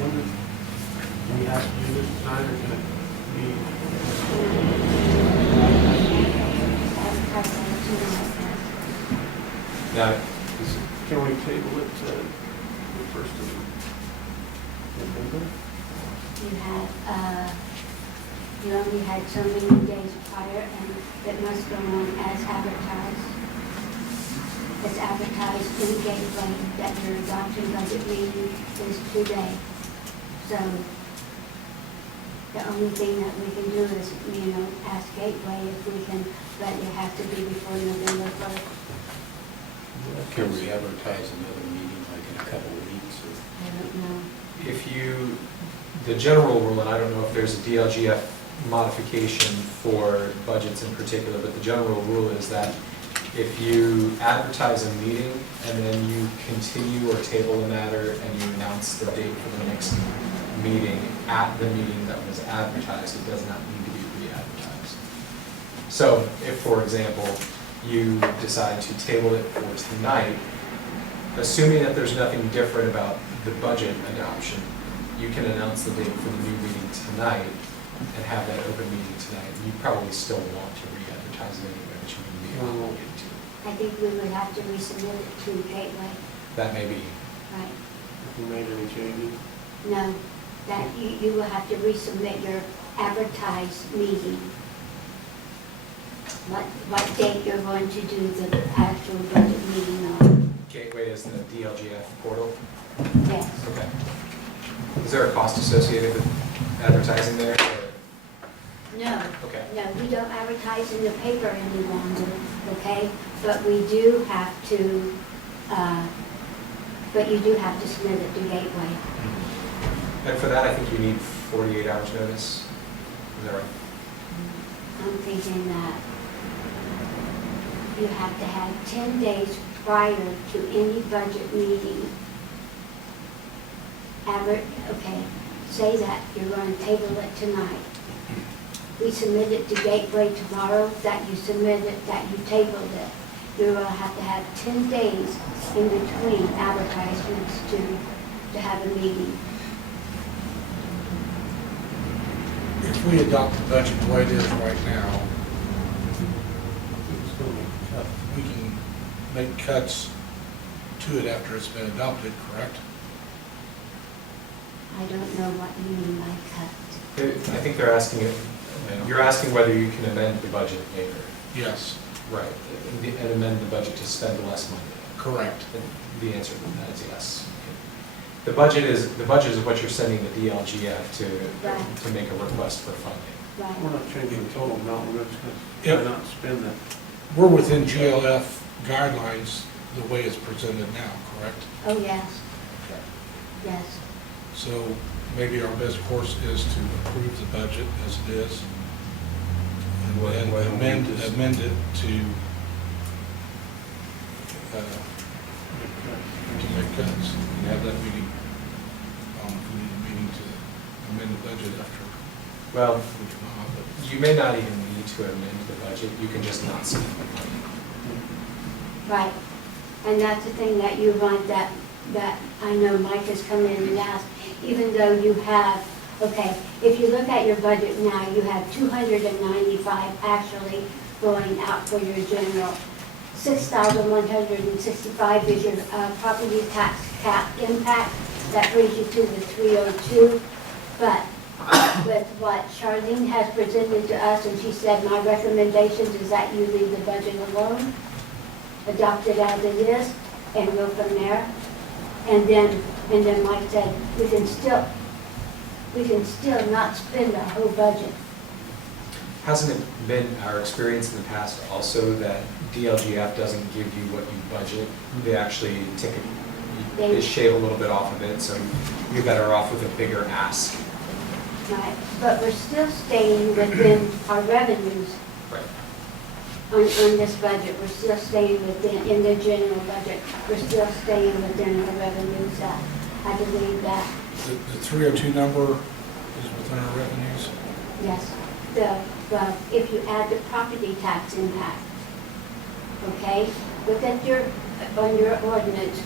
when do we have to do this tonight, or can it be? Now, Can we table it to the first of November? You only had so many days prior, and it must go on as advertised. It's advertised in Gateway that your adoption budget meeting is today. So the only thing that we can do is, ask Gateway if we can, but it has to be before November 1st. Can we advertise another meeting like in a couple of weeks? I don't know. if you, the general rule, and I don't know if there's a DLGF modification for budgets in particular, but the general rule is that if you advertise a meeting and then you continue or table a matter and you announce the date for the next meeting at the meeting that was advertised, it does not need to be re-advertised. So if, for example, you decide to table it for tonight, assuming that there's nothing different about the budget adoption, you can announce the date for the new meeting tonight and have that open meeting tonight. You probably still want to re-advertise it anyway, but you wouldn't be obligated to. I think we would have to resubmit it to Gateway, That may be. right? If we made any changes? No, that you will have to resubmit your advertised meeting. What date you're going to do the actual budget meeting on? Gateway is the DLGF portal. Yes. Okay. Is there a cost associated with advertising there? No. Okay. No, we don't advertise in the paper any longer, okay? But we do have to, but you do have to submit it to Gateway. And for that, I think you need 48 hours notice. Is that right? I'm thinking that you have to have 10 days prior to any budget meeting. Okay, say that you're going to table it tonight. We submit it to Gateway tomorrow, that you submit it, that you tabled it. You're going to have 10 days in between advertisements to have a meeting. If we adopt the budget the way it is right now, It's going to be cut. we can make cuts to it after it's been adopted, correct? I don't know what you mean by cut. I think they're asking, you're asking whether you can amend the budget later. Yes. Right. And amend the budget to spend less money. Correct. And the answer to that is yes. The budget is what you're sending the DLGF Right. to make a request for funding. Right. We're not changing the total amount, we're just going Yep. to not spend that. We're within GLF guidelines the way it's presented now, correct? Oh, yes. Yes. So maybe our best course is to approve the budget as it is. And Why then don't we just- amend it to make cuts and have that meeting, if we need a meeting to amend the budget after Well, we come out, but you may not even need to amend the budget, you can just not spend the money. Right. And that's the thing that you want, that I know Mike has come in and asked, even though you have, okay, if you look at your budget now, you have 295 actually going out for your general. 6,165 is your property tax cap impact. That brings you to the 302. But with what Charlene has presented to us, and she said, my recommendations is that you leave the budget alone, adopt it as it is, and go from there. And then Mike said, we can still not spend the whole budget. Hasn't it been our experience in the past also that DLGF doesn't give you what you budget? They actually they shave a little bit off of it, so you're better off with a bigger ask. Right, but we're still staying within our revenues Right. on this budget. We're still staying within, in the general budget, we're still staying within our revenues. I believe that, the 302 number is within our revenues. yes, well, if you add the property tax impact, okay, look at on your ordinance,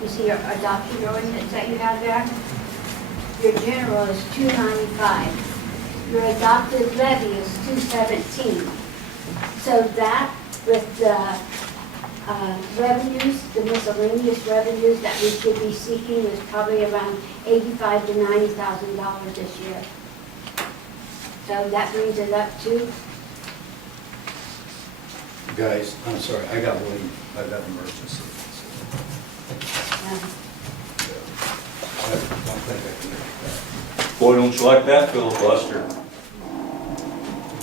you see your adoption ordinance that you have there? your general is 295. Your adopted levy is 217. So that with the revenues, the miscellaneous revenues that we should be seeking is probably around $85,000 to $90,000 this year. So that brings it up to, Guys, I'm sorry, I got one, I got an emergency. um, I don't think I can make that. Boy, don't you like that filibuster?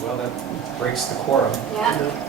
Well, that breaks the quorum. yeah,